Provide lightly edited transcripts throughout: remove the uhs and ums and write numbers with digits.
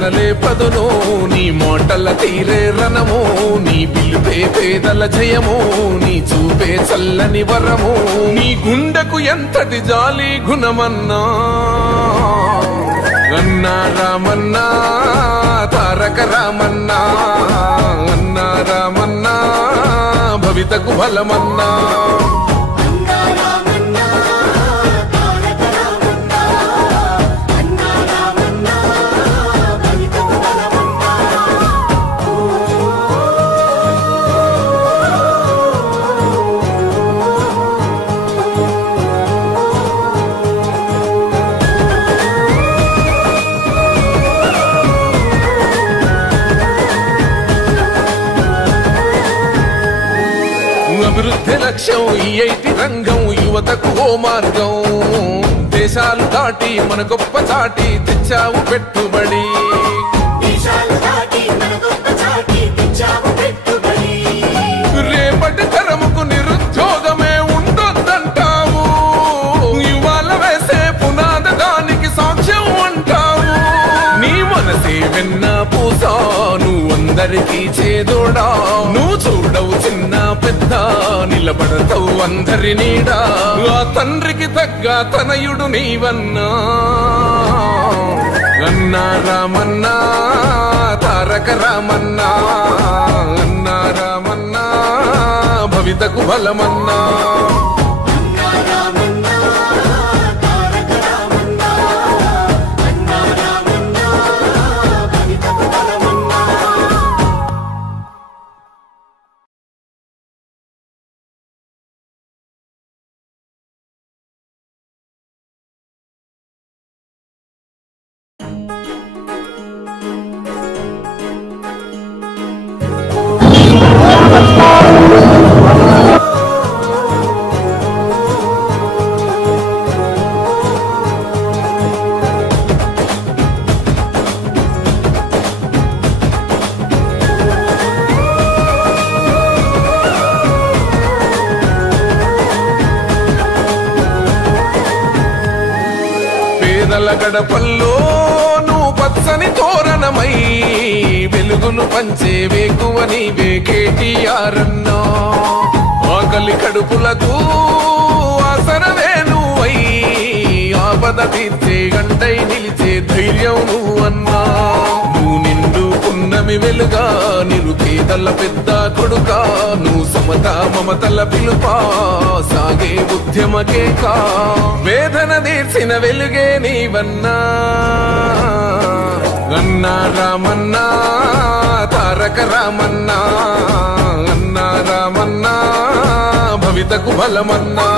వేదనలే పదును నీ మాటల తీరే రణము నీ పిలుపే పేదల జయము నీ చూపే చల్లని వరము నీ గుండెకు ఎంతటి జాలి గుణమన్నా అన్నా రామన్నా తారక రామన్నా అన్నా రామన్నా భవితకు బలమన్నా అభివృద్ధి లక్ష్యం ఈ ఐటి రంగం యువతకు ఓ మార్గం దేశాలు దాటి మన గొప్ప చాటి తెచ్చావు పెట్టుబడి రేపటి తరముకు నిరుద్యోగమే ఉండొద్దంటావు ఇవాళ వేసే పునాద దానికి సాక్ష్యం అంటావు నీ మనసే వెన్న పూసా నువ్వు అందరికీ చేదోడా నువ్వు చూడవు చిన్న పెద్ద నిలబడతావు అందరి నీడా ఆ తండ్రికి తగ్గ తనయుడు నీవన్నా అన్నా రామన్నా తారక రామన్నా అన్నా రామన్నా భవితకు బలమన్నా గడపల్లో నువ్వు పచ్చని తోరణమై వెలుగును పంచే వేకువ నీవే కేటీఆర్ అన్నా ఆకలి కడుపులకు ఆసరవే నువ్వై ఆపద తీర్చే గంటై నిలిచే ధైర్యం నువ్వన్నా నువ్వు నిండు పున్నమి వెలుగా నిరుపేదల పెద్ద కొడుకా నువ్వు సమత మమతల పిలుపా సాగే ఉద్యమకే కా వేదన తీర్చిన వెలుగే నీవన్నా అన్నా రామన్నా తారక రామన్నా అన్నా రామన్నా భవితకు బలమన్నా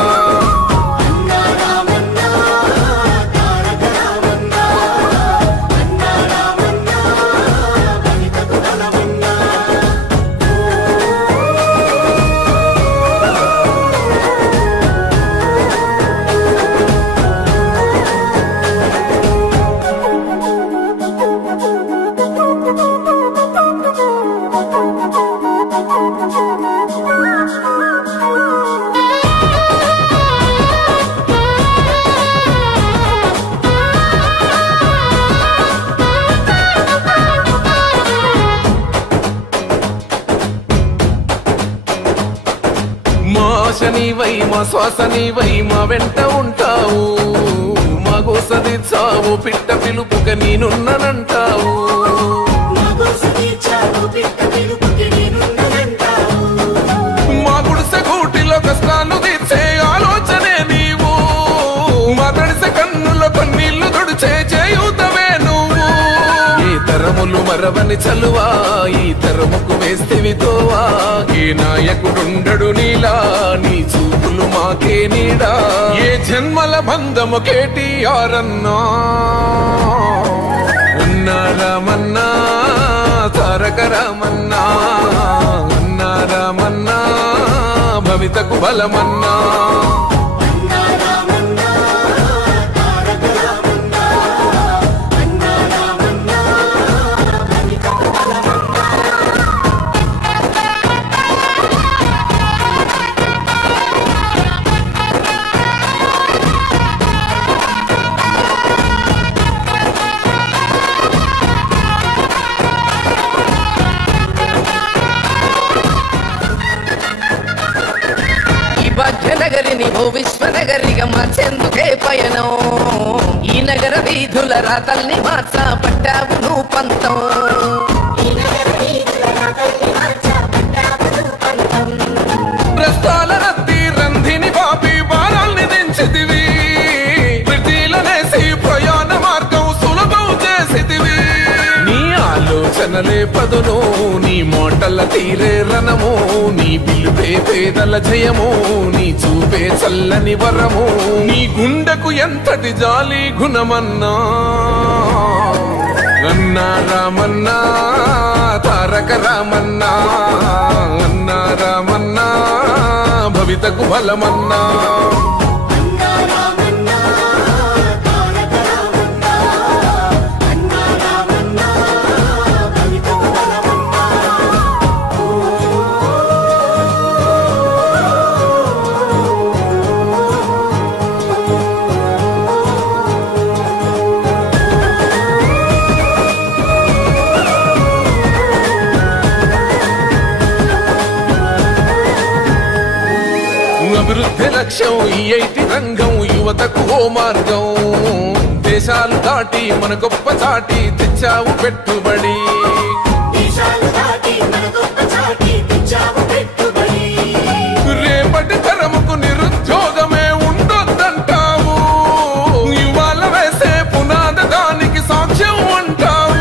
నీవై మా శ్వాస నీవై మా వెంట ఉంటావు మా గోసది చావు పిట్ట పిలుపుక నేనున్నానంటావు మా గుడిసె గూటిలో కష్టాలు తీర్చే ఆలోచనే నీవు మా తడిసె కన్నుల కన్నీళ్లు తుడిచే చేయుతవే నువ్వు ఈ తరములు మరవని చలువా ఈ తరముకు వేస్తేవి తోవా ఏ నాయకుడుండడు నీలా నీ చూపులు మాకే నీడా ఏ జన్మల బంధము కేటీఆర్ అన్నా అన్నా రామన్నా తారక రామన్నా అన్నా రామన్నా భవితకు బలమన్నా ఓ విశ్వనగరిగా మార్చేందుకే పయనం ఈ నగర వీధుల రాతల్ని మార్చా పట్టావు నువ్వు పంతం ప్రస్తాల రద్ది రంధిని బాపి భారాల్ని దించితివి ప్రతిలనేసి ప్రయాణ మార్గం సులభం చేసితివి నీ ఆలోచనలే పదును నీ మాటల తీరే రణము నీ పిలుపే పేదల జయము నీ చూపే చల్లని వరము నీ గుండెకు ఎంతటి జాలి గుణమన్నా అన్నా రామన్నా తారక రామన్నా అన్నా రామన్నా భవితకు బలమన్నా అభివృద్ధి లక్ష్యం ఈ ఐటి రంగం యువతకు ఓ మార్గం దేశాలు దాటి మన గొప్ప చాటి తెచ్చావు పెట్టుబడి రేపటి తరముకు నిరుద్యోగమే ఉండొద్దంటావు ఇవాళ వేసే పునాద దానికి సాక్ష్యం అంటావు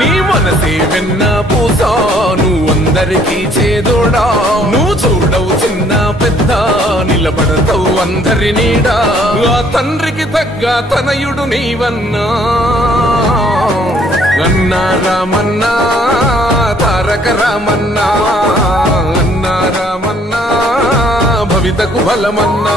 నీ మనసే వెన్న పూసా నువ్వు అందరికీ చేదోడా నువ్వు చూడవు చిన్న పెద్ద నిలబడతావు అందరి నీడా ఆ తండ్రికి తగ్గ తనయుడు నీవన్నా అన్నా రామన్నా తారక రామన్నా అన్నా రామన్నా భవితకు బలమన్నా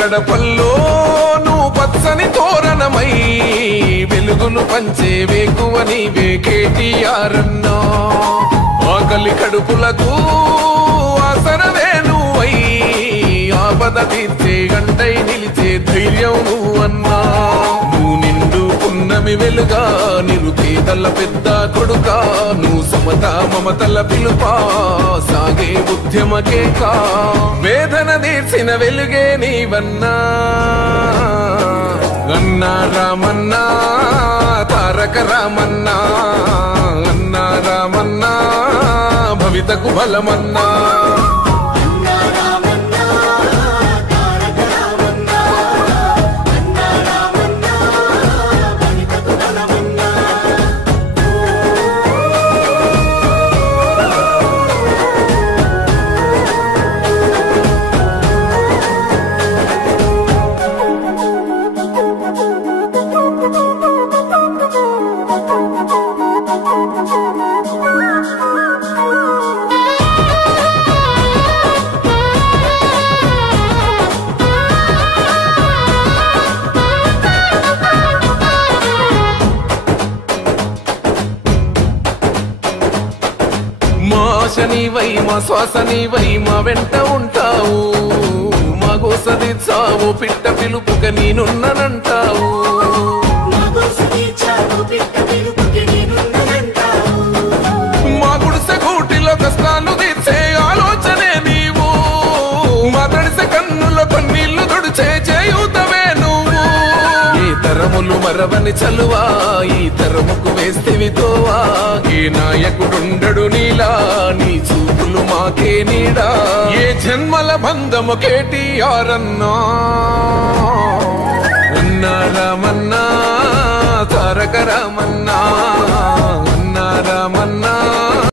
గడపల్లో నువ్వు పచ్చని తోరణమై వెలుగులు పంచే వేకువ నీవే కేటీఆర్ అన్నా ఆకలి కడుపులకు ఆసరవే నువ్వై ఆపద తీర్చే గంటై నిలిచే ధైర్యం నువ్వన్నా నువ్వు నిండు పున్నమి వెలుగా నిరుపేదల పెద్ద కొడుక నువ్వు సమత మమతల పిలుపా సాగే ఉద్యమకే కా వేదన తీర్చిన వెలుగే నీవన్నా అన్నా రామన్నా తారక రామన్నా అన్నా రామన్నా భవితకు బలమన్నా నీవై మా శ్వాస నీవై మా వెంట ఉంటావు మా గోసదిచ్చావు పిట్ట పిలుపుక నేనున్నానంటావు మా గుడిసె గూటిలో కష్టాలు తీర్చే ఆలోచనే నీవు మా తడిసె కన్నులో కన్నీళ్లు తుడిచే చేయుతవే నువ్వు ఈ తరములు మరవని చలువా ఈ తరముకు వేస్తేవి తోవా ఏ నాయకుడుండడు నీలా నీ చూపులు మాకే నీడా ఏ జన్మల బంధము కేటీఆర్ అన్నా అన్నా రామన్నా తారక రామన్నా